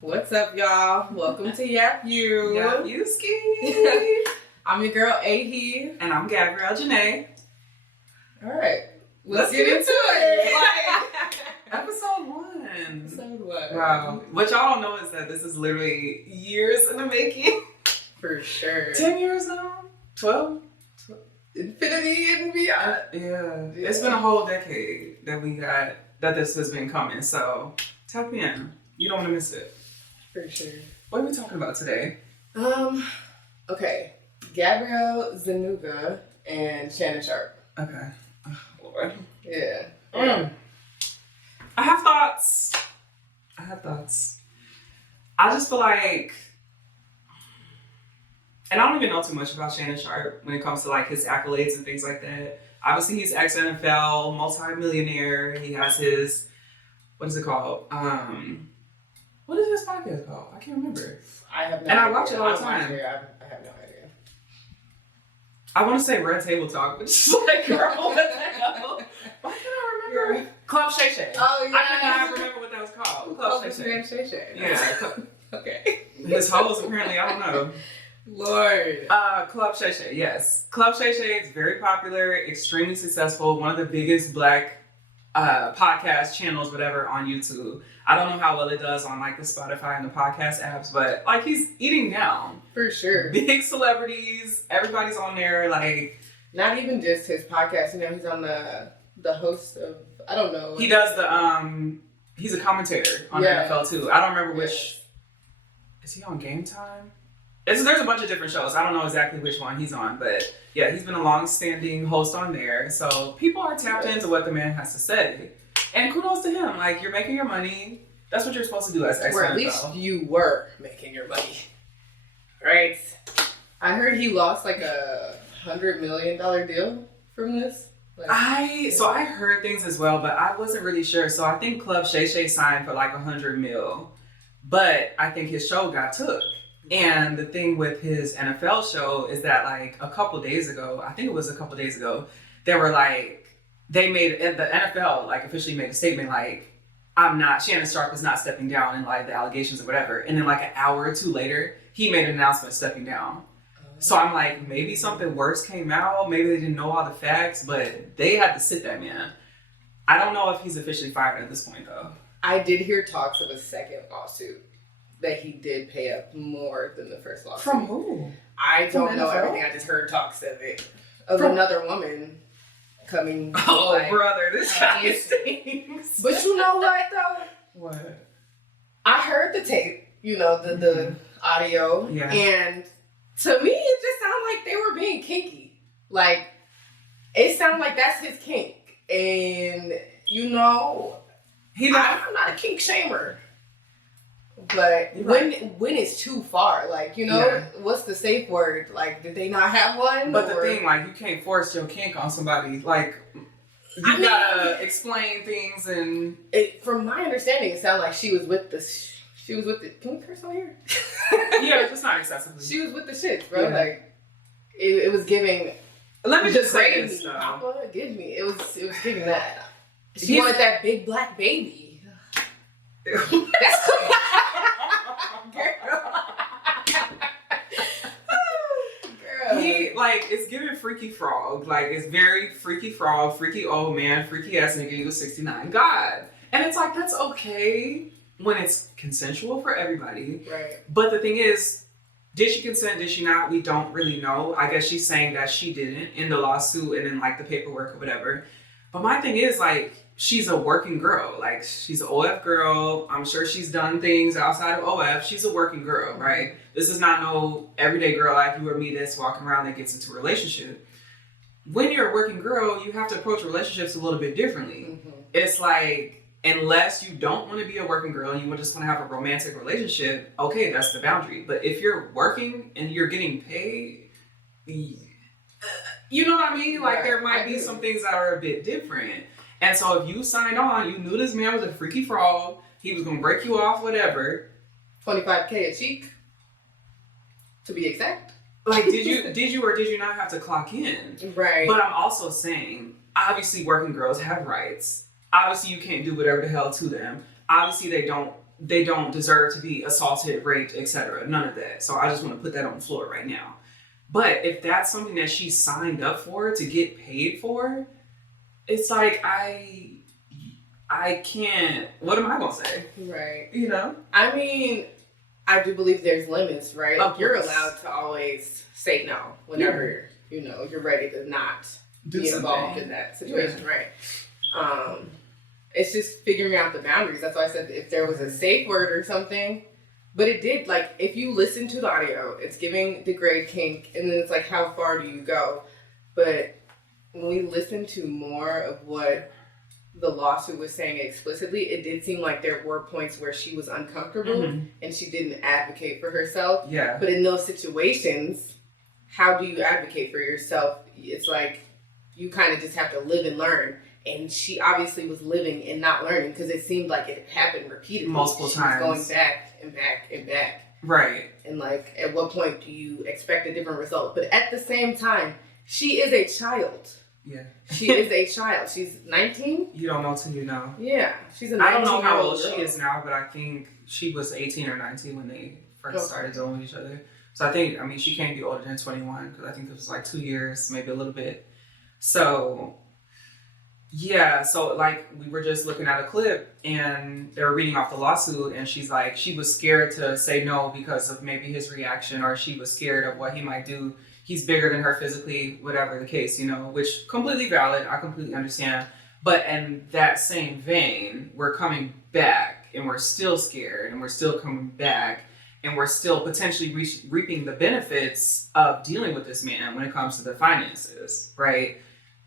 What's up, y'all? Welcome to Yap U. Yap U ski. I'm your girl, Ehi. And I'm Gabriella Janae. All right. Let's get into it. Episode 1. Episode 1. Wow. What y'all don't know is that this is literally years in the making. For sure. 10 years now? 12? Infinity and beyond. Yeah. It's been a whole decade that this has been coming. So tap in. You don't want to miss it. For sure. What are we talking about today? Okay. Gabriella Zuniga and Shannon Sharpe. Okay. Oh, Lord. Yeah. I have thoughts. I just feel like, and I don't even know too much about Shannon Sharpe when it comes to like his accolades and things like that. Obviously, he's ex-NFL, multi-millionaire. He has his, what is it called? What is his podcast called? I can't remember. I have no and idea. I watch it all the time. I have no idea. I want to say Red Table Talk, but it's just like, girl, what the hell? Why can't I remember? Club Shay Shay. Oh, yeah. I cannot remember what that was called. Club Shay Shay. Yeah. Okay. His hoes apparently, I don't know. Lord. Club Shay Shay, yes. Club Shay Shay is very popular, extremely successful, one of the biggest Black podcast channels, whatever, on YouTube. I don't know how well it does on like the Spotify and the podcast apps, but like he's eating down. For sure. Big celebrities, everybody's on there, like. Not even just his podcast, you know, he's on the host of, I don't know. He does he's a commentator on the NFL too. I don't remember which, is he on Game Time? There's a bunch of different shows. I don't know exactly which one he's on, but yeah, he's been a long-standing host on there. So people are tapped into what the man has to say. And kudos to him. Like, you're making your money. That's what you're supposed to do as ex-NFL. Or at least you were making your money. Right? I heard he lost like a $100 million deal from this. Like, I heard things as well, but I wasn't really sure. So I think Club Shay Shay signed for like $100 million. But I think his show got took. And the thing with his NFL show is that like a couple days ago, they were like, the NFL like officially made a statement like, Shannon Sharpe is not stepping down in like the allegations or whatever. And then like an hour or two later, he made an announcement stepping down. So I'm like, maybe something worse came out. Maybe they didn't know all the facts, but they had to sit that man. I don't know if he's officially fired at this point though. I did hear talks of a second lawsuit. That he did pay up more than the first lawsuit. From who? I don't know everything. I just heard talks of it. Of another woman coming. Oh, like, brother, this guy stinks. But you know what, though? What? I heard the tape, you know, the audio. Yeah. And to me, it just sounded like they were being kinky. Like, it sounded like that's his kink. And, you know, I'm not a kink shamer. But when it's too far, like, you know, what's the safe word? Like, did they not have one? But the thing, like, you can't force your kink on somebody. Like, you gotta explain things and... From my understanding, it sounded like she was with the... Can we curse on here? Yeah, just not excessively. She was with the shits, bro. Yeah. Like, it was giving... Let me just say this, though. Papa, give me. It was giving that. She wanted that big black baby. That's cool. He, like, it's giving freaky frog. Like, it's very freaky frog, freaky old man, freaky ass nigga, he was 69. God. And it's like, that's okay when it's consensual for everybody. Right. But the thing is, did she consent? Did she not? We don't really know. I guess she's saying that she didn't in the lawsuit and in, like, the paperwork or whatever. But my thing is, like, she's a working girl. Like, she's an OF girl. I'm sure she's done things outside of OF. She's a working girl, right? This is not no everyday girl like you or me that's walking around that gets into a relationship. When you're a working girl, you have to approach relationships a little bit differently. Mm-hmm. It's like, unless you don't want to be a working girl and you just want to have a romantic relationship, okay, that's the boundary. But if you're working and you're getting paid, you know what I mean? Like, there might be some things that are a bit different. And so if you signed on, you knew this man was a freaky frog, he was going to break you off, whatever. $25K a cheek, to be exact. Like, did you or did you not have to clock in? Right. But I'm also saying, obviously working girls have rights. Obviously you can't do whatever the hell to them. Obviously they don't they don't deserve to be assaulted, raped, etc. None of that. So I just want to put that on the floor right now. But if that's something that she signed up for to get paid for, it's like I can't. What am I gonna say? Right. You know. I mean, I do believe there's limits, right? Of You're course. allowed to always say no whenever you know you're ready to not be involved in that situation, right? It's just figuring out the boundaries. That's why I said if there was a safe word or something. But it did, like, if you listen to the audio, it's giving the grade kink, and then it's like, how far do you go? But when we listened to more of what the lawsuit was saying explicitly, it did seem like there were points where she was uncomfortable and she didn't advocate for herself. Yeah. But in those situations, how do you advocate for yourself? It's like you kind of just have to live and learn. And she obviously was living and not learning because it seemed like it happened repeatedly. Multiple times. She was going back and back and back. Right. And like, at what point do you expect a different result? But at the same time, she is a child. Yeah. She is a child. She's 19? You don't know till you know. Yeah. She's a 19-year-old I don't know how old girl. she is now, but I think she was 18 or 19 when they first started dealing with each other. So I think, she can't be older than 21 because I think it was like 2 years, maybe a little bit. So, yeah. So like we were just looking at a clip and they were reading off the lawsuit and she's like, she was scared to say no because of maybe his reaction or she was scared of what he might do. He's bigger than her physically, whatever the case, which completely valid. I completely understand. But in that same vein, we're coming back and we're still scared and we're still coming back and we're still potentially reaping the benefits of dealing with this man when it comes to the finances, right?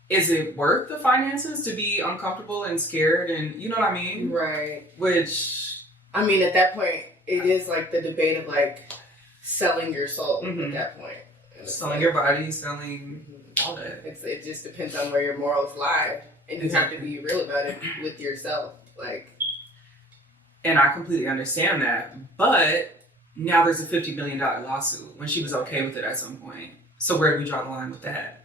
Is it worth the finances to be uncomfortable and scared and you know what I mean? Right. Which... at that point, it is like the debate of like selling your soul at that point. Selling your body, selling all that. It just depends on where your morals lie. And you have to be real about it with yourself. And I completely understand that. But now there's a $50 million lawsuit when she was okay with it at some point. So where do we draw the line with that?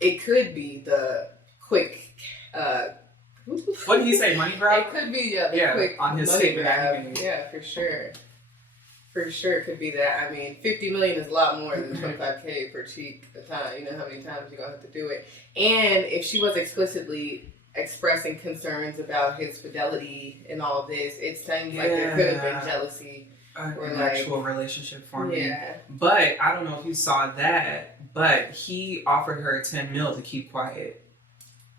It could be the quick... what did he say, money grab? It could be, the quick on his money statement grab. Yeah, for sure. For sure, it could be that. $50 million is a lot more than $25K per cheek a time. You know how many times you're going to have to do it. And if she was explicitly expressing concerns about his fidelity and all of this, it seems like there could have been jealousy. An actual relationship forming. Yeah. But I don't know if you saw that, but he offered her $10 million to keep quiet.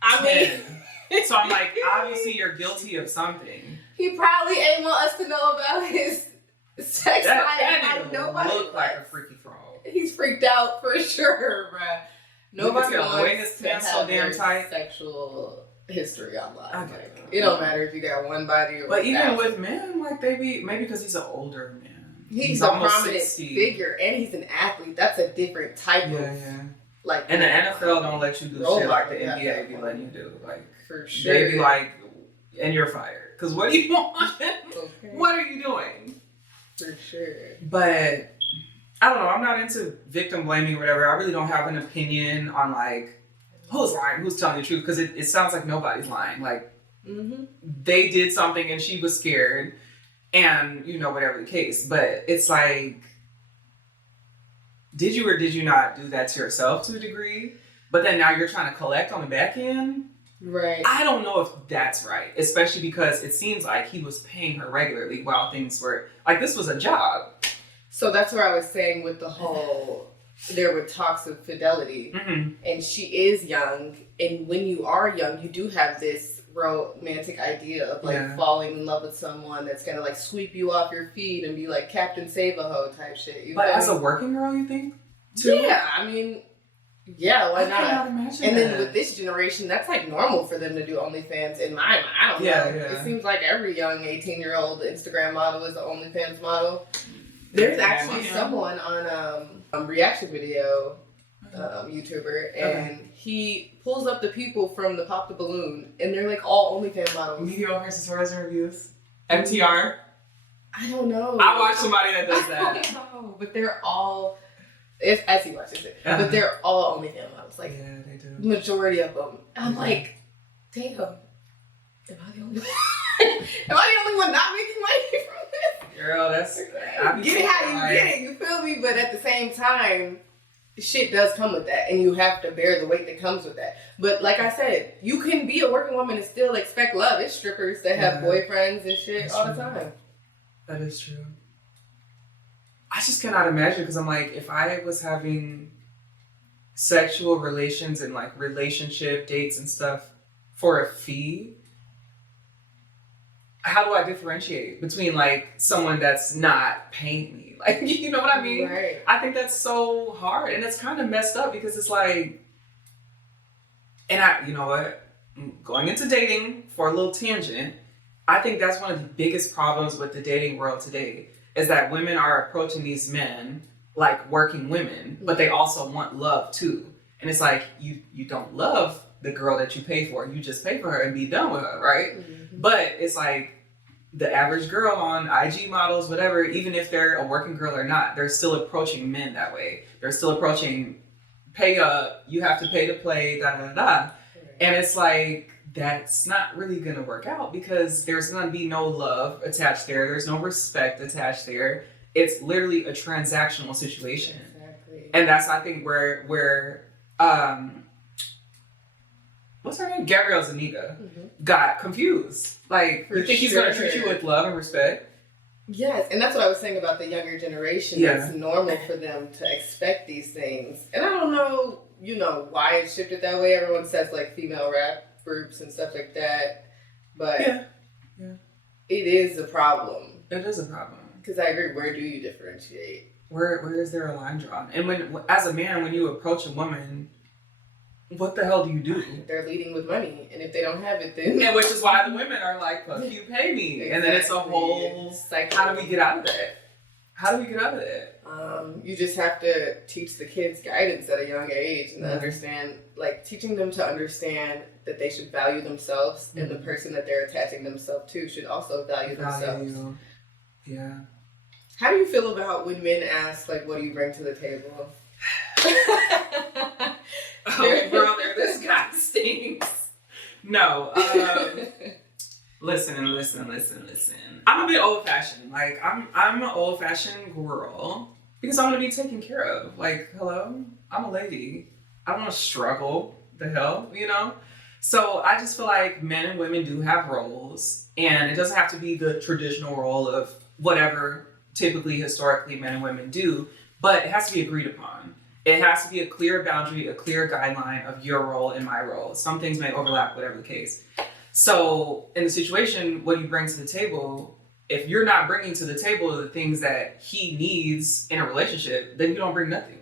So I'm like, obviously you're guilty of something. He probably ain't want us to know about his sex life. That nobody look like a freaky frog. He's freaked out for sure, bruh. Nobody wants to have so damn tight. Sexual history online. It don't matter if you got one body or but even with men, maybe because he's an older man. He's a prominent figure and he's an athlete. That's a different type of and the NFL don't let you do shit like the NBA be letting you do. For sure. They be like, and you're fired. Because what do you want? Okay. What are you doing? For sure. But I don't know. I'm not into victim blaming or whatever. I really don't have an opinion on who's lying, who's telling the truth. Because it sounds like nobody's lying. They did something and she was scared. And, whatever the case. But it's like, did you or did you not do that to yourself to a degree? But then now you're trying to collect on the back end? Right. I don't know if that's right, especially because it seems like he was paying her regularly while things were this was a job. So that's where I was saying with the whole, there were talks of fidelity, and she is young, and when you are young, you do have this romantic idea of falling in love with someone that's gonna sweep you off your feet and be like Captain Save-A-Ho type shit. But as a working girl, you think? Too? Yeah, yeah, why not? I cannot imagine and that. then with this generation, that's normal for them to do OnlyFans. In my mind, I don't know. Yeah. It seems like every young 18-year-old Instagram model is an OnlyFans model. There's actually someone on reaction video, YouTuber, and he pulls up the people from the Pop the Balloon, and they're all OnlyFans models. Mediocre versus Horizon Reviews. MTR. I don't know. I watch somebody that does that. I don't know, but they're all. As he watches it, but they're all OnlyFans models. Yeah, they do. Majority of them. I'm damn. Am I the only one? Am I the only one not making money from this? Girl, that's... Get it how you get it, you feel me? But at the same time, shit does come with that, and you have to bear the weight that comes with that. But like I said, you can be a working woman and still expect love. It's strippers that have boyfriends and shit that's all the time. That is true. I just cannot imagine, because I'm like, if I was having sexual relations and like relationship dates and stuff for a fee, how do I differentiate between like someone that's not paying me? Like, you know what I mean? Right. I think that's so hard, and it's kind of messed up, because it's like, and you know what? Going into dating for a little tangent, I think that's one of the biggest problems with the dating world today, is that women are approaching these men like working women, but they also want love too. And it's like, you don't love the girl that you pay for. You just pay for her and be done with her, right? Mm-hmm. But it's like, the average girl on IG models, whatever, even if they're a working girl or not, they're still approaching men that way. They're still approaching, pay up, you have to pay to play, da da da. Right. And it's like, that's not really gonna work out, because there's gonna be no love attached there. There's no respect attached there. It's literally a transactional situation. Exactly. And that's, I think, where what's her name? Gabriella Zuniga got confused. Like, you think he's going to treat you with love and respect? Yes, and that's what I was saying about the younger generation. Yeah. It's normal for them to expect these things. And I don't know, why it shifted that way. Everyone says, like, female rap groups and stuff like that. But it is a problem. It is a problem. Because I agree, where do you differentiate? Where is there a line drawn? And when, as a man, when you approach a woman, what the hell do you do? They're leading with money, and if they don't have it, then... And which is why the women are like, fuck you, pay me. Exactly. And then it's a whole... How do we get out of that? How do we get out of that? You just have to teach the kids guidance at a young age and understand, like, teaching them to understand that they should value themselves, and the person that they're attaching themselves to should also value themselves. Yeah. How do you feel about when men ask, like, what do you bring to the table? Oh, brother, this guy stinks. No. Listen. I'm a bit old-fashioned. Like, I'm an old-fashioned girl, because I want to be taken care of. Like, hello? I'm a lady. I don't want to struggle. The hell, So I just feel like men and women do have roles, and it doesn't have to be the traditional role of whatever typically, historically, men and women do, but it has to be agreed upon. It has to be a clear boundary, a clear guideline of your role and my role. Some things may overlap, whatever the case. So in the situation, what do you bring to the table? If you're not bringing to the table the things that he needs in a relationship, then you don't bring nothing.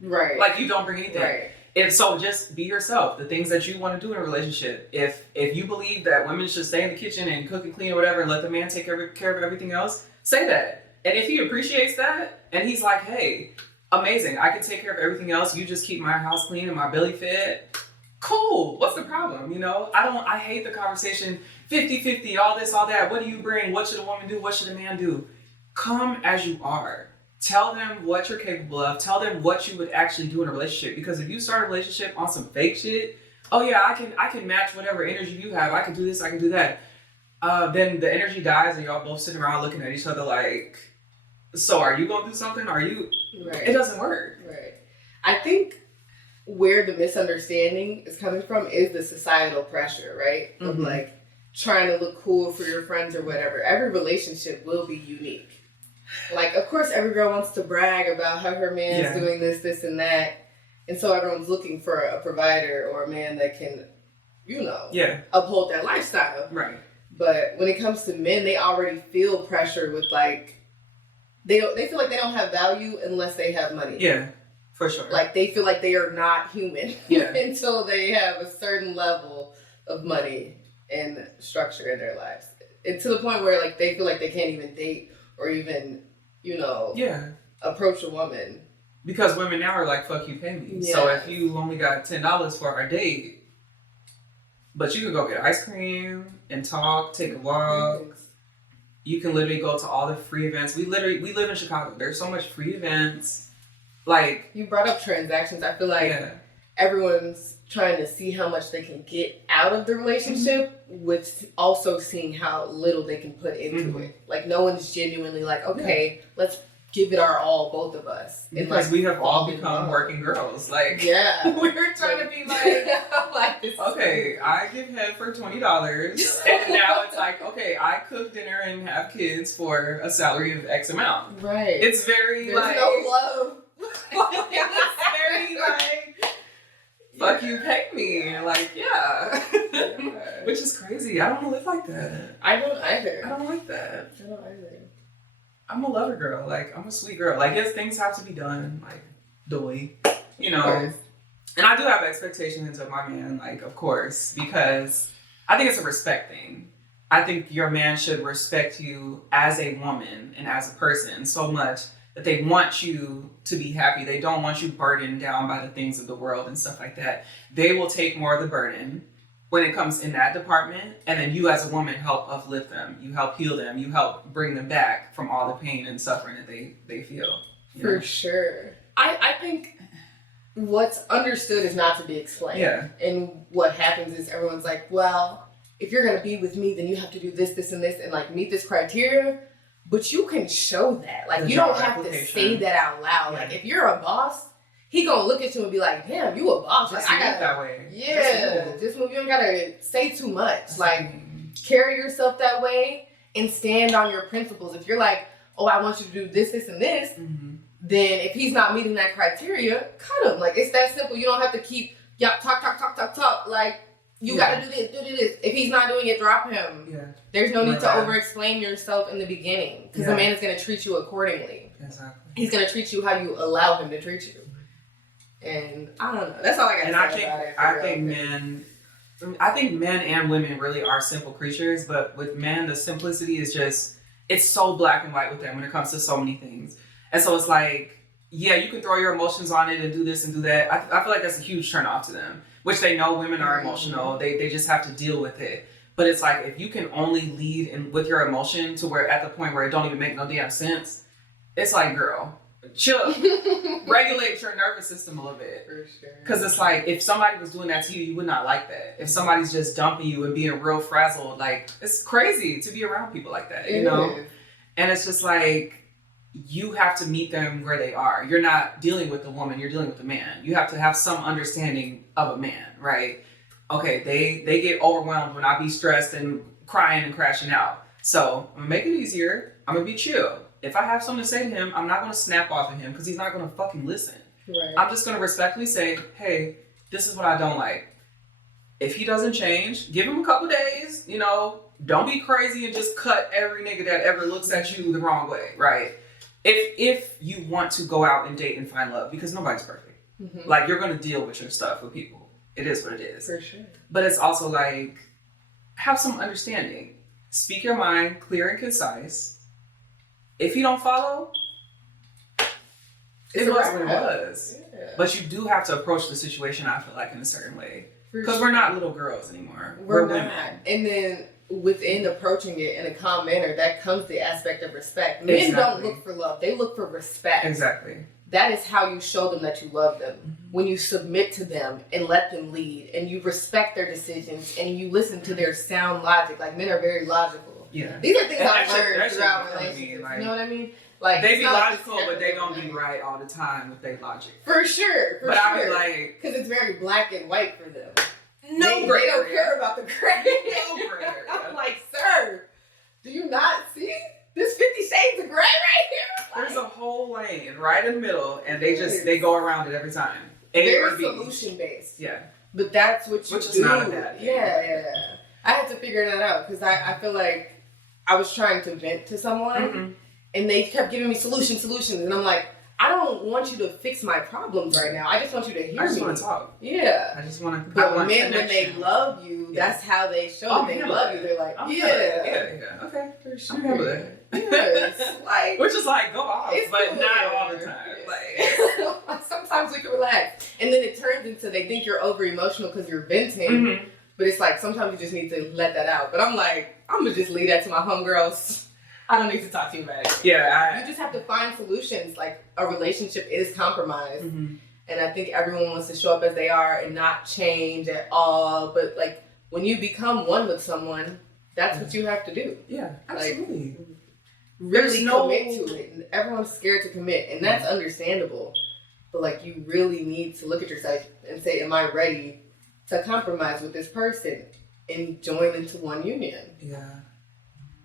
Right. Like, you don't bring anything. Right. If so, just be yourself. The things that you want to do in a relationship. If you believe that women should stay in the kitchen and cook and clean or whatever, and let the man take care of everything else, say that. And if he appreciates that, and he's like, hey, amazing, I can take care of everything else, you just keep my house clean and my belly fed, cool, what's the problem, I hate the conversation, 50-50, all this, all that, what do you bring, what should a woman do, what should a man do? Come as you are. Tell them what you're capable of, tell them what you would actually do in a relationship, because if you start a relationship on some fake shit, oh yeah, I can match whatever energy you have, I can do this, I can do that, then the energy dies and y'all both sitting around looking at each other like, so are you going to do something? Are you... Right. It doesn't work. Right. I think where the misunderstanding is coming from is the societal pressure, right? Of like trying to look cool for your friends or whatever. Every relationship will be unique. Like, of course, every girl wants to brag about how her man's doing this, and that. And so everyone's looking for a provider or a man that can, uphold that lifestyle. Right. But when it comes to men, they already feel pressure with, like, they feel like they don't have value unless they have money. Yeah, for sure. Like, they feel like they are not human until they have a certain level of money and structure in their lives. And to the point where, like, they feel like they can't even date or even, approach a woman. Because women now are like, fuck you, pay me. Yeah. So if you only got $10 for our date, but you can go get ice cream and talk, take a walk. You can literally go to all the free events. We live in Chicago. There's so much free events. Like, you brought up transactions. I feel like everyone's trying to see how much they can get out of the relationship with also seeing how little they can put into it. Like, no one's genuinely like, okay, let's give it our all, both of us. And because like, we have all become working girls. Like, we're trying to be like, okay, I give head for $20. And now it's like, okay, I cook dinner and have kids for a salary of X amount. Right. It's very There's like... no love. It's very like... Fuck you, pay me. Like, which is crazy. I don't want to live like that. I don't either. I don't like that. I don't either. I'm a lover girl. Like, I'm a sweet girl. Like, yes, things have to be done. Like, doy. You know. And I do have expectations of my man, like, of course, because I think it's a respect thing. I think your man should respect you as a woman and as a person so much that they want you to be happy. They don't want you burdened down by the things of the world and stuff like that. They will take more of the burden when it comes in that department, and then you as a woman help uplift them. You help heal them. You help bring them back from all the pain and suffering that they feel. For sure. I think what's understood is not to be explained. Yeah. And what happens is everyone's like, well, if you're going to be with me, then you have to do this, this, and this, and like meet this criteria. But you can show that. Like, you don't have to say that out loud. Yeah. Like, if you're a boss, he gonna look at you and be like, damn, you a boss. Just like, I got that way. Yeah. Just move. You don't gotta say too much. Like, carry yourself that way and stand on your principles. If you're like, oh, I want you to do this, this, and this, then if he's not meeting that criteria, cut him. Like, it's that simple. You don't have to keep talk. Like, you gotta do this. If he's not doing it, drop him. Yeah. There's no need to over-explain yourself in the beginning, because the man is gonna treat you accordingly. Exactly. He's gonna treat you how you allow him to treat you. And I don't know. That's all I gotta say about it. I think men and women really are simple creatures, but with men, the simplicity is just, it's so black and white with them when it comes to so many things. And so it's like, yeah, you can throw your emotions on it and do this and do that. I feel like that's a huge turn off to them, which they know women are emotional. They just have to deal with it. But it's like, if you can only lead with your emotion to where at the point where it don't even make no damn sense, it's like, girl, chill. Regulate your nervous system a little bit. For sure. Because it's like, if somebody was doing that to you, you would not like that. If somebody's just dumping you and being real frazzled, like, it's crazy to be around people like that, you know? And it's just like, you have to meet them where they are. You're not dealing with the woman, you're dealing with the man. You have to have some understanding of a man, right? Okay, they get overwhelmed when I be stressed and crying and crashing out. So I'm gonna make it easier. I'm gonna be chill. If I have something to say to him, I'm not gonna snap off at him because he's not gonna fucking listen. Right. I'm just gonna respectfully say, hey, this is what I don't like. If he doesn't change, give him a couple days, you know, don't be crazy and just cut every nigga that ever looks at you the wrong way, right? If you want to go out and date and find love, because nobody's perfect. Like, you're gonna deal with your stuff with people. It is what it is. For sure. But it's also like, have some understanding. Speak your mind, clear and concise. If you don't follow, it was what it was. Yeah. But you do have to approach the situation, I feel like, in a certain way. Because we're not little girls anymore. We're women. And then within approaching it in a calm manner, that comes the aspect of respect. Men don't look for love. They look for respect. Exactly. That is how you show them that you love them. When you submit to them and let them lead, and you respect their decisions, and you listen to their sound logic. Like, men are very logical. Yeah. These are things I've learned throughout relationships. Like, you know what I mean? Like, they be logical, but they don't be right all the time with their logic. For sure. But I be like, because it's very black and white for them. They don't care about the gray. No gray area. I'm like, sir, do you not see this 50 Shades of Gray right here? Like, there's a whole lane right in the middle, and they go around it every time. Very solution based. Yeah. But that's what you do. Which is not a bad thing. Yeah. I had to figure that out because I feel like I was trying to vent to someone, and they kept giving me solutions, and I'm like, I don't want you to fix my problems right now. I just want you to hear me. I just want to talk. Yeah. I just want to. But men, when they love you, that's how they show that they love you. They're like, yeah. Okay. For sure. I'm with it. Yes. Like, which is like, go off, but cool. Not all the time. Like, sometimes we can relax, and then it turns into they think you're over emotional because you're venting. But it's like sometimes you just need to let that out. But I'm like, I'm gonna just leave that to my homegirls. I don't need to talk to you about it. Yeah. You just have to find solutions. Like, a relationship is compromise. And I think everyone wants to show up as they are and not change at all. But like when you become one with someone, that's what you have to do. Yeah, absolutely. Like, really commit to it. And everyone's scared to commit, and that's understandable. But like you really need to look at yourself and say, am I ready to compromise with this person and join into one union? Yeah.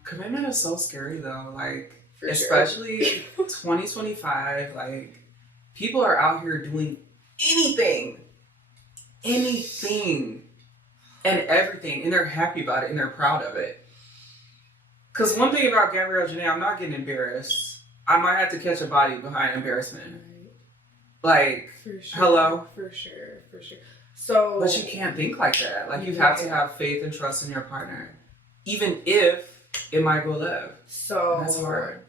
Commitment is so scary though. Like, For especially 2025, like, people are out here doing anything, and everything, and they're happy about it, and they're proud of it. Because one thing about Gabriella Janae, I'm not getting embarrassed. I might have to catch a body behind embarrassment. Like, For sure. hello? For sure. So, but you can't think like that. Like, you have to have faith and trust in your partner, even if it might go left. So that's hard.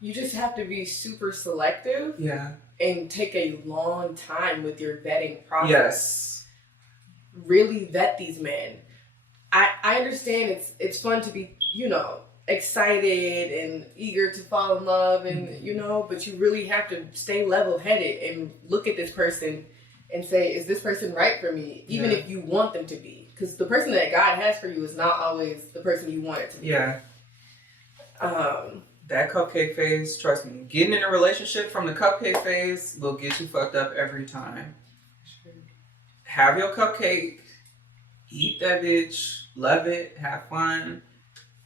You just have to be super selective. Yeah. And take a long time with your vetting process. Yes. Really vet these men. I understand it's fun to be, excited and eager to fall in love and, but you really have to stay level-headed and look at this person and say, is this person right for me? Even if you want them to be. Because the person that God has for you is not always the person you want it to be. Yeah. That cupcake phase, trust me, getting in a relationship from the cupcake phase will get you fucked up every time. Sure. Have your cupcake, eat that bitch, love it, have fun.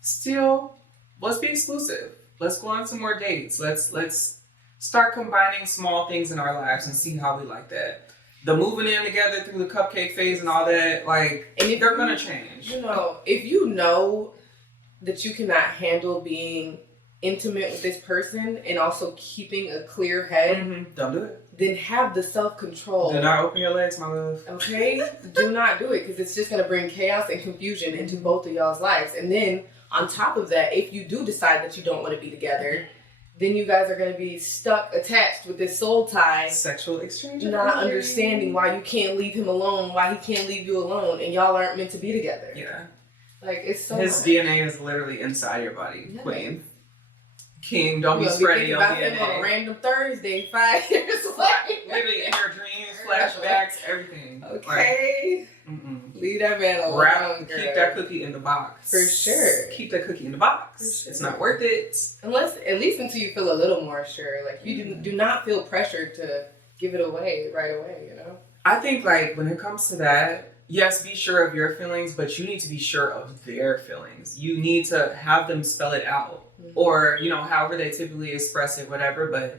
Still, let's be exclusive. Let's go on some more dates. Let's start combining small things in our lives and see how we like that. The moving in together through the cupcake phase and all that, like, and if they're gonna change. If you know that you cannot handle being intimate with this person and also keeping a clear head, don't do it. Then have the self-control. Do not open your legs, my love. Okay? Do not do it, because it's just going to bring chaos and confusion into both of y'all's lives. And then on top of that, if you do decide that you don't want to be together, then you guys are going to be stuck, attached with this soul tie. Sexual exchange. Not understanding why you can't leave him alone, why he can't leave you alone, and y'all aren't meant to be together. Yeah. Like, it's so his hard. DNA is literally inside your body, Yes. Queen. King, don't be You'll spreading be your thinking about DNA. him on a random Thursday 5 years later. Literally in your dreams, flashbacks, everything. Okay. Like, leave that man alone, girl. Keep that cookie in the box. For sure. Keep that cookie in the box. Sure. It's not worth it. Unless, at least until you feel a little more sure. Like, you do not feel pressured to give it away right away, I think, like, when it comes to that, yes, be sure of your feelings, but you need to be sure of their feelings. You need to have them spell it out. Or, however they typically express it, whatever, but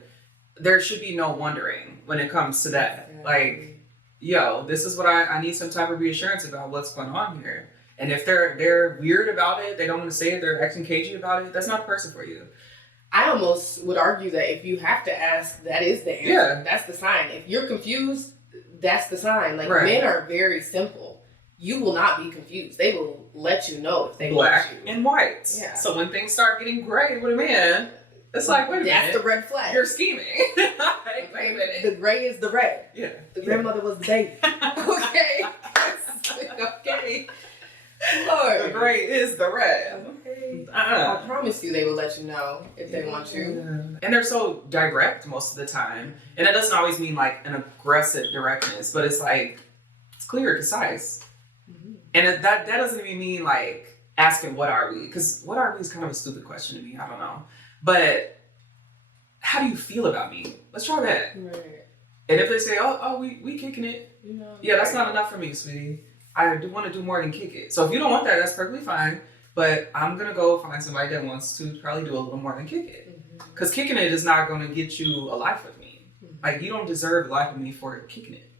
there should be no wondering when it comes to that. Like, this is what I need some type of reassurance about what's going on here. And if they're weird about it, they don't want to say it, they're acting cagey about it, that's not the person for you. I almost would argue that if you have to ask, that is the answer. Yeah. That's the sign. If you're confused, that's the sign. Like, right. Men are very simple. You will not be confused. They will let you know if they Black want you. and white. Yeah. So when things start getting gray with a man, it's like, wait a minute. That's the red flag. You're scheming. Like, wait a minute. The gray is the red. Yeah. The grandmother was the baby. Okay. Okay. Lord. The gray is the red. Okay. I promise you they will let you know if they want you. Yeah. And they're so direct most of the time. And that doesn't always mean like an aggressive directness, but it's like, it's clear, concise. And that doesn't even mean like asking what are we? Because what are we is kind of a stupid question to me. I don't know. But how do you feel about me? Let's try that. Right. And if they say, oh, we kicking it. Yeah, that's not enough for me, sweetie. I do want to do more than kick it. So if you don't want that, that's perfectly fine. But I'm going to go find somebody that wants to probably do a little more than kick it. Because kicking it is not going to get you a life with me. Like, you don't deserve a life with me for kicking it.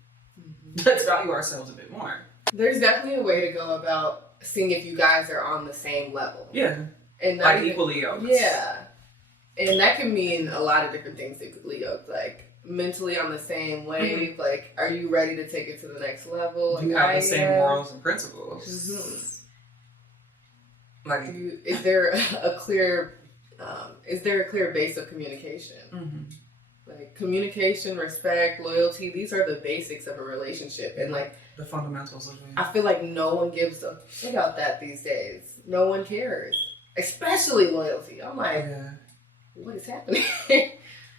Let's value ourselves a bit more. There's definitely a way to go about seeing if you guys are on the same level. Yeah. And like equally yoked. Yeah. And that can mean a lot of different things equally yoked. Like, mentally on the same wave. Like, are you ready to take it to the next level? Do you have the same morals and principles? Like, is there a clear base of communication? Like, communication, respect, loyalty, these are the basics of a relationship. And like, the fundamentals of it. I feel like no one gives a shit about that these days. No one cares. Especially loyalty. I'm like, what is happening?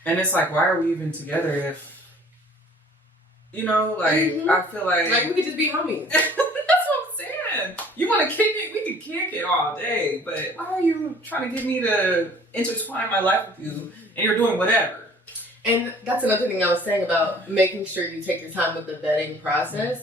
And it's like, why are we even together if You know, like, I feel like... Like, we could just be homies. That's what I'm saying. You want to kick it? We can kick it all day. But why are you trying to get me to intertwine my life with you and you're doing whatever? And that's another thing I was saying about making sure you take your time with the vetting process.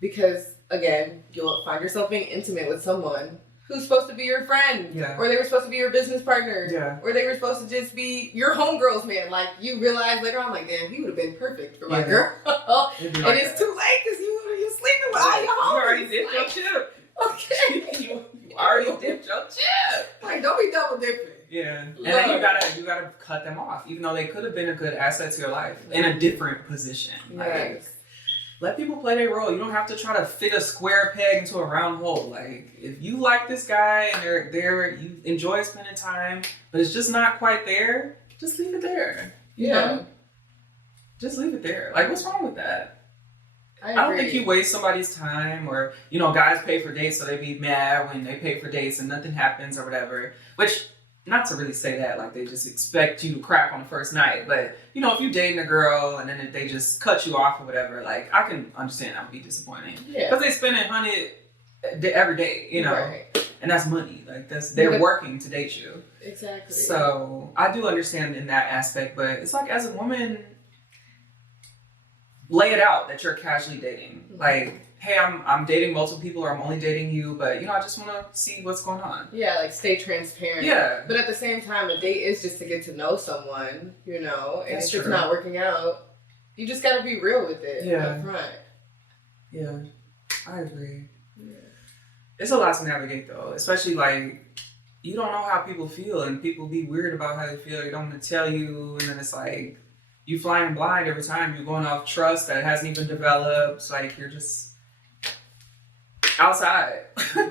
Because, again, you'll find yourself being intimate with someone who's supposed to be your friend. Yeah. Or they were supposed to be your business partner. Yeah. Or they were supposed to just be your homegirl's man. Like, you realize later on, like, damn, he would have been perfect for my girl. And like it's too late because you're sleeping with all your homies. You already dipped your chip. Okay. you already dipped your chip. Like, don't be double dipping. Yeah. And then you gotta cut them off, even though they could have been a good asset to your life in a different position. Like, let people play their role. You don't have to try to fit a square peg into a round hole. Like, if you like this guy and you enjoy spending time, but it's just not quite there, just leave it there. You know? Just leave it there. Like, what's wrong with that? I don't think you waste somebody's time, or, you know, guys pay for dates, so they be mad when they pay for dates and nothing happens or whatever. Which, not to really say that, like, they just expect you to crack on the first night. But, you know, if you're dating a girl and then if they just cut you off or whatever, like, I can understand that would be disappointing. Yeah. Because they spend $100 every day, you know. Right. And that's money. Like, they're working to date you. Exactly. So, I do understand in that aspect. But it's like, as a woman, lay it out that you're casually dating. Mm-hmm. Like, hey, I'm dating multiple people, or I'm only dating you, but, you know, I just want to see what's going on. Yeah, like, stay transparent. Yeah. But at the same time, a date is just to get to know someone, you know, and if it's not working out, you just got to be real with it up front. Yeah, I agree. Yeah. It's a lot to navigate, though, especially, like, you don't know how people feel, and people be weird about how they feel. They don't want to tell you, and then it's like, you flying blind every time. You're going off trust that hasn't even developed. It's like, you're just outside.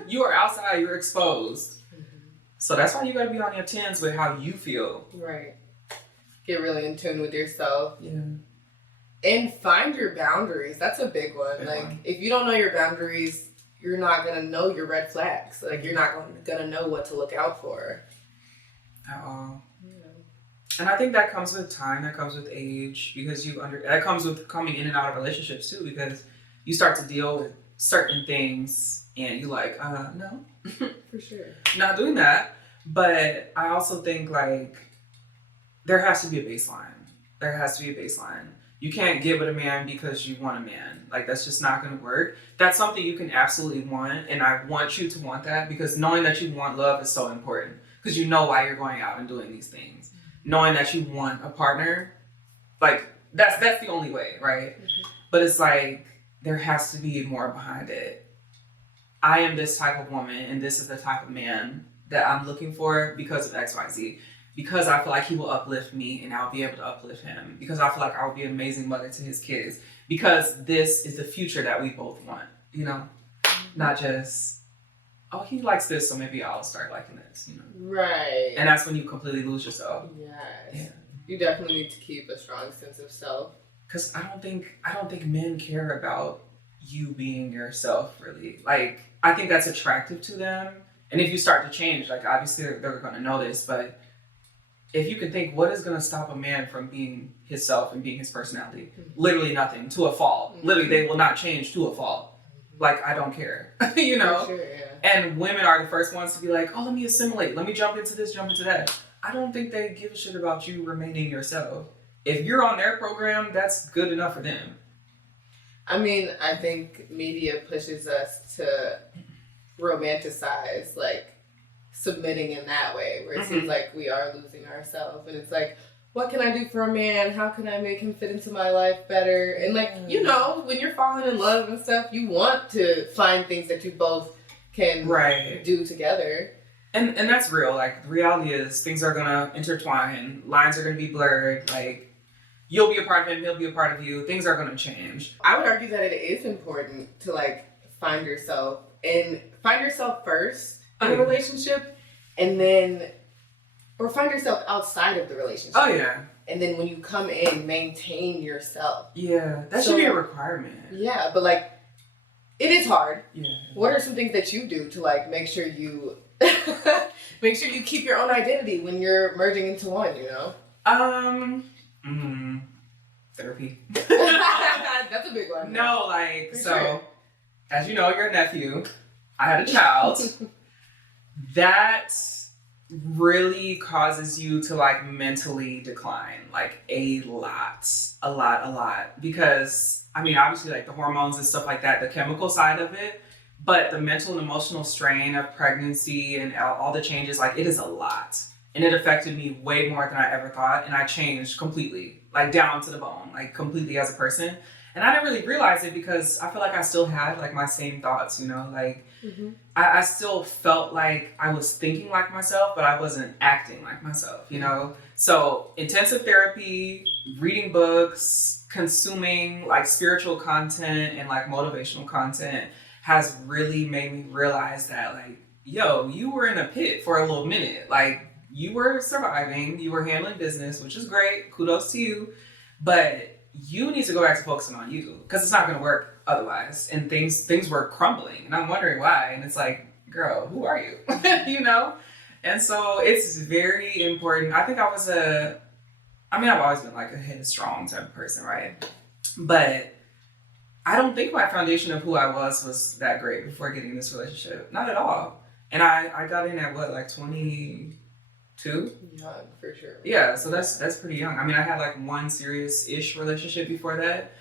You are outside. You're exposed. Mm-hmm. So that's why you got to be on your tens with how you feel. Right. Get really in tune with yourself. Yeah. And find your boundaries. That's a big one. If you don't know your boundaries, you're not going to know your red flags. Like, you're not going to know what to look out for. At all. And I think that comes with time, that comes with age, because that comes with coming in and out of relationships too, because you start to deal with certain things and you're like, no. For sure. Not doing that. But I also think, like, there has to be a baseline. There has to be a baseline. You can't get with a man because you want a man. Like, that's just not going to work. That's something you can absolutely want, and I want you to want that, because knowing that you want love is so important, because you know why you're going out and doing these things. Knowing that you want a partner, like, that's the only way, right? Mm-hmm. But it's like, there has to be more behind it. I am this type of woman, and this is the type of man that I'm looking for because of X, Y, Z. Because I feel like he will uplift me, and I'll be able to uplift him. Because I feel like I will be an amazing mother to his kids. Because this is the future that we both want, you know? Mm-hmm. Not just, oh, he likes this, so maybe I'll start liking this, you know? Right. And that's when you completely lose yourself. Yes. Yeah. You definitely need to keep a strong sense of self. Because I don't think men care about you being yourself, really. Like, I think that's attractive to them. And if you start to change, like, obviously they're going to know this, but if you can think, what is going to stop a man from being himself and being his personality? Mm-hmm. Literally nothing. To a fault. Mm-hmm. Literally, they will not change to a fault. Like, I don't care. You know? For sure, yeah. And women are the first ones to be like, oh, let me assimilate. Let me jump into this, jump into that. I don't think they give a shit about you remaining yourself. If you're on their program, that's good enough for them. I mean, I think media pushes us to romanticize, like, submitting in that way, where it seems like we are losing ourselves. And it's like, what can I do for a man? How can I make him fit into my life better? And, like, you know, when you're falling in love and stuff, you want to find things that you both can do together. And that's real. Like, the reality is things are going to intertwine. Lines are going to be blurred. Like, you'll be a part of him, he'll be a part of you. Things are going to change. I would argue that it is important to, like, find yourself first in a relationship, and then, or find yourself outside of the relationship. Oh, yeah. And then when you come in, maintain yourself. Yeah, that should be a requirement. Yeah, but, like, it is hard. Yeah. What are some things that you do to, like, make sure you keep your own identity when you're merging into one, you know? Therapy. That's a big one. No, like, For so, sure. as you know, you're a nephew. I had a child. That really causes you to like mentally decline, like a lot. Because, I mean, obviously like the hormones and stuff like that, the chemical side of it, but the mental and emotional strain of pregnancy and all the changes, like it is a lot. And it affected me way more than I ever thought. And I changed completely, like down to the bone, like completely as a person. And I didn't really realize it because I feel like I still had like my same thoughts, you know, like I still felt like I was thinking like myself, but I wasn't acting like myself, you know? So intensive therapy, reading books, consuming like spiritual content and like motivational content has really made me realize that like, yo, you were in a pit for a little minute. Like you were surviving, you were handling business, which is great. Kudos to you. But you need to go back to focusing on you because it's not going to work otherwise. And things were crumbling and I'm wondering why. And it's like, girl, who are you? You know? And so it's very important. I think I've always been like a headstrong type of person, right? But I don't think my foundation of who I was that great before getting in this relationship. Not at all. And I got in at what, like 22? Young, for sure. Yeah, so that's pretty young. I mean, I had like one serious-ish relationship before that.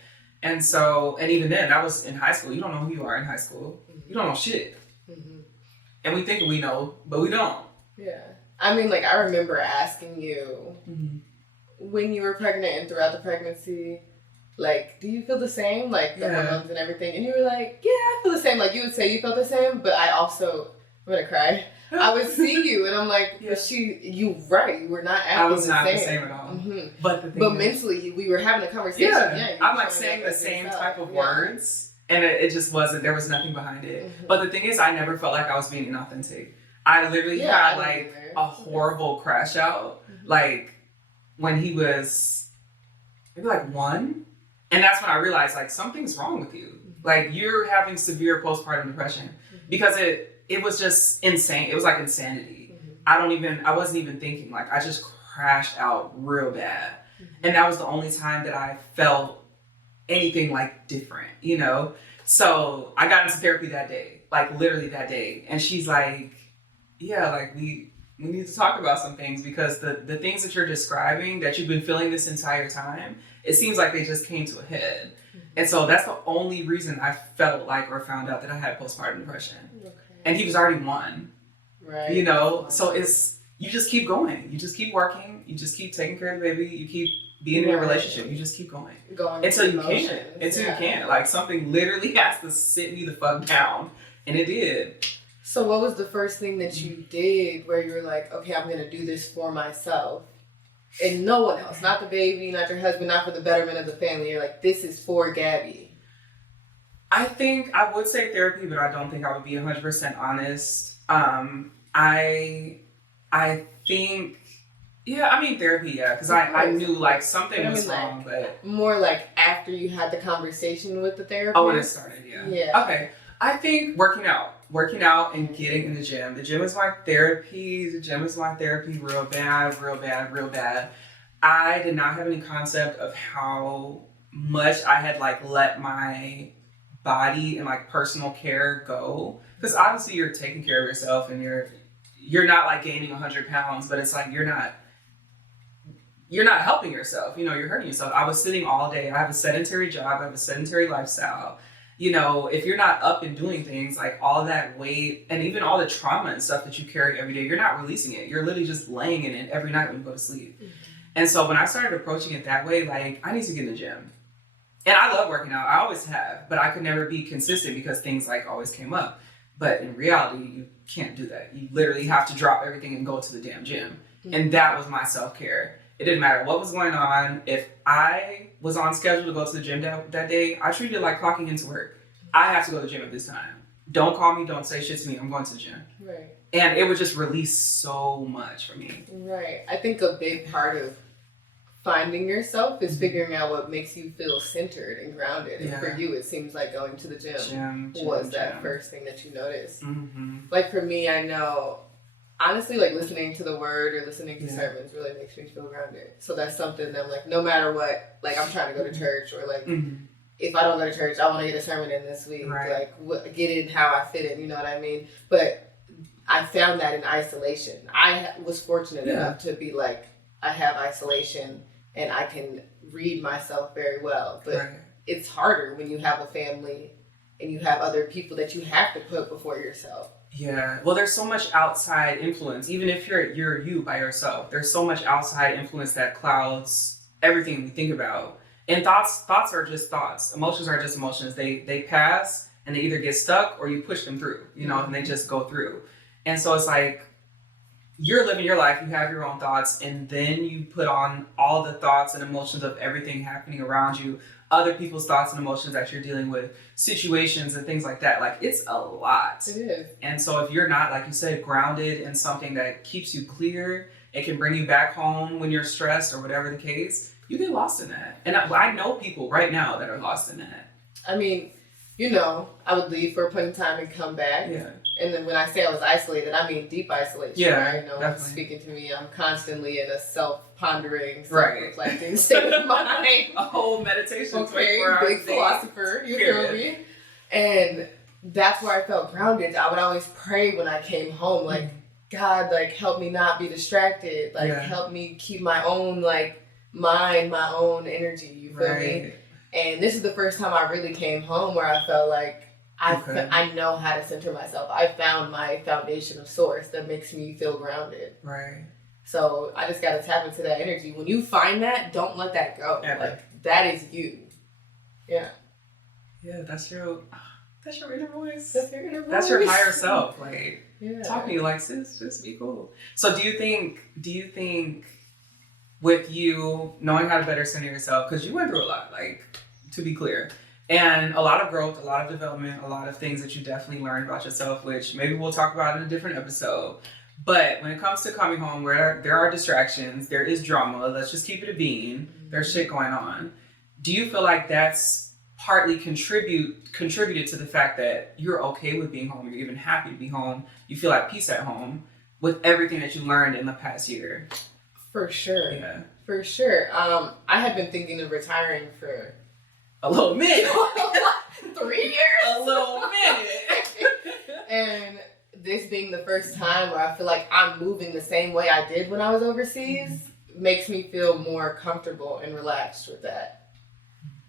And even then, that was in high school. You don't know who you are in high school. You don't know shit. And we think we know, but we don't. Yeah. I mean, like, I remember asking you when you were pregnant and throughout the pregnancy, like, do you feel the same? Like, the hormones and everything. And you were like, yeah, I feel the same. Like, you would say you felt the same, but I also, I'm going to cry. I would see you and I'm like, but you right, you were not acting I was not the the same at all. But mentally, we were having a conversation. Yeah, I'm like saying the same type of words. And it just wasn't, there was nothing behind it. But the thing is, I never felt like I was being inauthentic. I literally had like a horrible crash out. Like when he was maybe like 1. And that's when I realized like something's wrong with you. Like you're having severe postpartum depression because it was just insane. It was like insanity. I wasn't even thinking, like I just crashed out real bad. And that was the only time that I felt anything like different, you know? So I got into therapy that day, like literally that day. And she's like, yeah, like we need to talk about some things because the things that you're describing that you've been feeling this entire time, it seems like they just came to a head. And so that's the only reason I felt like or found out that I had postpartum depression. And he was already 1, right? You know? So you just keep going. You just keep working. You just keep taking care of the baby. You keep being in a relationship. You just keep going. Until you can't. Until you can't. Like something literally has to sit me the fuck down. And it did. So what was the first thing that you did where you were like, okay, I'm going to do this for myself and no one else, not the baby, not your husband, not for the betterment of the family. You're like, this is for Gabby. I think I would say therapy, but I don't think I would be 100% honest. I think, therapy, yeah, because I knew like something was wrong, but more like after you had the conversation with the therapist. Oh, when it started, yeah. Okay, I think working out and getting in the gym. The gym is my therapy. The gym is my therapy, real bad. I did not have any concept of how much I had like let my body and like personal care go, because obviously you're taking care of yourself and you're not like gaining 100 pounds, but it's like you're not helping yourself, you know, you're hurting yourself. I was sitting all day. I have a sedentary job. I have a sedentary lifestyle. You know, if you're not up and doing things, like all of that weight and even all the trauma and stuff that you carry every day, you're not releasing it. You're literally just laying in it every night when you go to sleep. And so when I started approaching it that way, like I need to get in the gym. And I love working out. I always have, but I could never be consistent because things like always came up. But in reality, you can't do that. You literally have to drop everything and go to the damn gym. And that was my self-care. It didn't matter what was going on. If I was on schedule to go to the gym that day, I treated it like clocking into work. I have to go to the gym at this time. Don't call me. Don't say shit to me. I'm going to the gym. Right. And it would just release so much for me. Right. I think a big part of finding yourself is figuring out what makes you feel centered and grounded. And for you, it seems like going to the gym was that first thing that you noticed. Like for me, I know honestly, like listening to the word or listening to sermons really makes me feel grounded. So that's something that I'm like, no matter what, like I'm trying to go to church or like if I don't go to church, I want to get a sermon in this week. Right. Like get in how I fit in, you know what I mean? But I found that in isolation. I was fortunate enough to be like, I have isolation and I can read myself very well. But it's harder when you have a family and you have other people that you have to put before yourself. Yeah. Well, there's so much outside influence. Even if you're you by yourself, there's so much outside influence that clouds everything we think about. And thoughts are just thoughts. Emotions are just emotions. They pass and they either get stuck or you push them through, you know, and they just go through. And so it's like you're living your life, you have your own thoughts, and then you put on all the thoughts and emotions of everything happening around you, other people's thoughts and emotions that you're dealing with, situations and things like that. Like, it's a lot. It is. And so if you're not, like you said, grounded in something that keeps you clear, it can bring you back home when you're stressed or whatever the case, you get lost in that. And I know people right now that are lost in that. I mean, you know, I would leave for a point in time and come back. Yeah. And then when I say I was isolated, I mean deep isolation. Yeah, right? No one's speaking to me. I'm constantly in a self-pondering, self-reflecting state of mind. A whole meditation. Okay, big philosopher. You feel me? And that's where I felt grounded. I would always pray when I came home, like, God, like, help me not be distracted. Like, help me keep my own, like, mind, my own energy. You feel me? And this is the first time I really came home where I felt like I know how to center myself. I found my foundation of source that makes me feel grounded. Right. So I just got to tap into that energy. When you find that, don't let that go. Ever. Like, that is you. Yeah. Yeah, that's your inner voice. That's your inner voice. That's your higher self. Like, talk to you like, sis, just be cool. So do you think with you knowing how to better center yourself, because you went through a lot, like, to be clear, and a lot of growth, a lot of development, a lot of things that you definitely learned about yourself, which maybe we'll talk about in a different episode. But when it comes to coming home, where there are distractions, there is drama, let's just keep it a bean, there's shit going on. Do you feel like that's partly contributed to the fact that you're okay with being home, you're even happy to be home, you feel at peace at home with everything that you learned in the past year? For sure. Yeah. For sure. I had been thinking of retiring for a little minute. 3 years? A little minute. And this being the first time where I feel like I'm moving the same way I did when I was overseas makes me feel more comfortable and relaxed with that.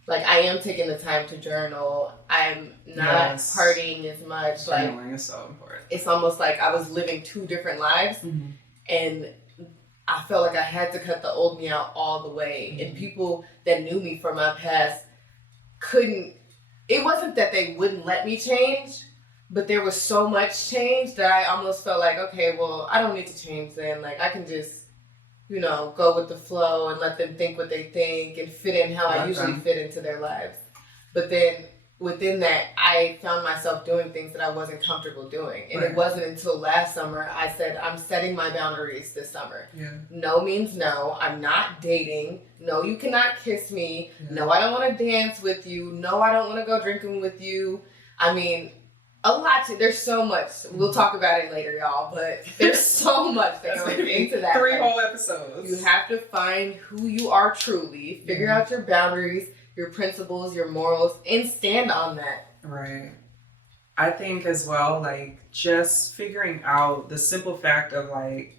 Like, I am taking the time to journal. I'm not partying as much. Journaling is so important. It's almost like I was living 2 different lives. And I felt like I had to cut the old me out all the way. And people that knew me from my past it wasn't that they wouldn't let me change, but there was so much change that I almost felt like, okay, well, I don't need to change then. Like, I can just, you know, go with the flow and let them think what they think and fit in how I usually fit into their lives. But then within that, I found myself doing things that I wasn't comfortable doing. And it wasn't until last summer I said, I'm setting my boundaries this summer. Yeah. No means no. I'm not dating. No, you cannot kiss me. Yeah. No, I don't want to dance with you. No, I don't want to go drinking with you. I mean, there's so much. We'll talk about it later, y'all, but there's so much that goes into that. 3 whole episodes. You have to find who you are truly, figure out your boundaries, your principles, your morals, and stand on that. Right. I think as well, like, just figuring out the simple fact of, like,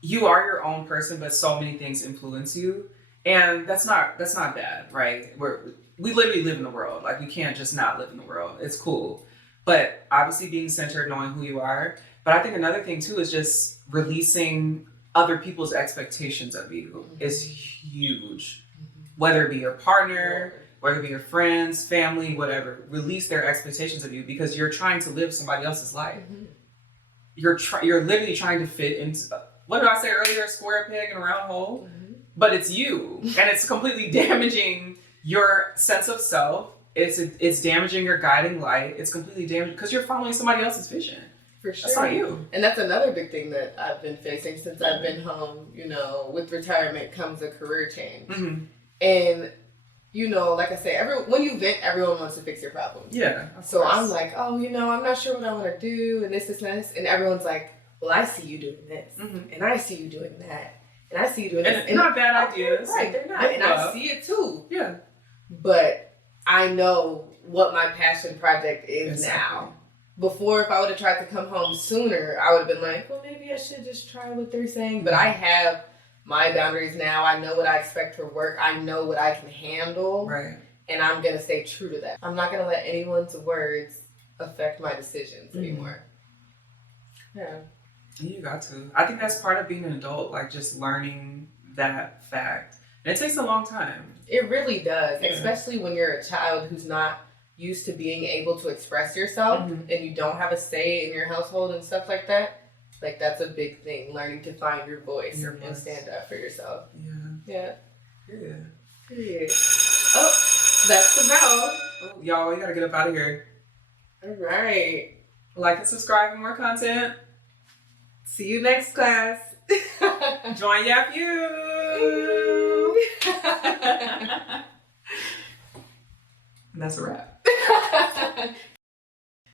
you are your own person, but so many things influence you. And that's not bad, right? We literally live in the world. Like, we can't just not live in the world. It's cool. But obviously being centered, knowing who you are. But I think another thing too is just releasing other people's expectations of you is huge. Whether it be your partner, whether it be your friends, family, whatever, release their expectations of you because you're trying to live somebody else's life. You're literally trying to fit into, what did I say earlier, a square peg in a round hole? But it's you, and it's completely damaging your sense of self. It's damaging your guiding light. It's completely damaging because you're following somebody else's vision. For sure. That's not you. And that's another big thing that I've been facing since I've been home. You know, with retirement comes a career change. And you know, like I say, when you vent, everyone wants to fix your problems. Yeah. So I'm like, oh, you know, I'm not sure what I want to do, and this, and everyone's like, well, I see you doing this, and I see you doing that, and I see you doing this. And not bad ideas. Right, they're not. And I see it too. Yeah. But I know what my passion project is now. Before, if I would have tried to come home sooner, I would have been like, well, maybe I should just try what they're saying. But I have my boundaries now. I know what I expect for work. I know what I can handle. Right. And I'm going to stay true to that. I'm not going to let anyone's words affect my decisions anymore. Yeah. You got to. I think that's part of being an adult, like just learning that fact. And it takes a long time. It really does, especially when you're a child who's not used to being able to express yourself and you don't have a say in your household and stuff like that. Like, that's a big thing, learning to find your voice and stand up for yourself. Yeah. Oh, that's the bell. Oh, y'all, we gotta get up out of here. All right. Like and subscribe for more content. See you next class. Join Yap U. And that's a wrap.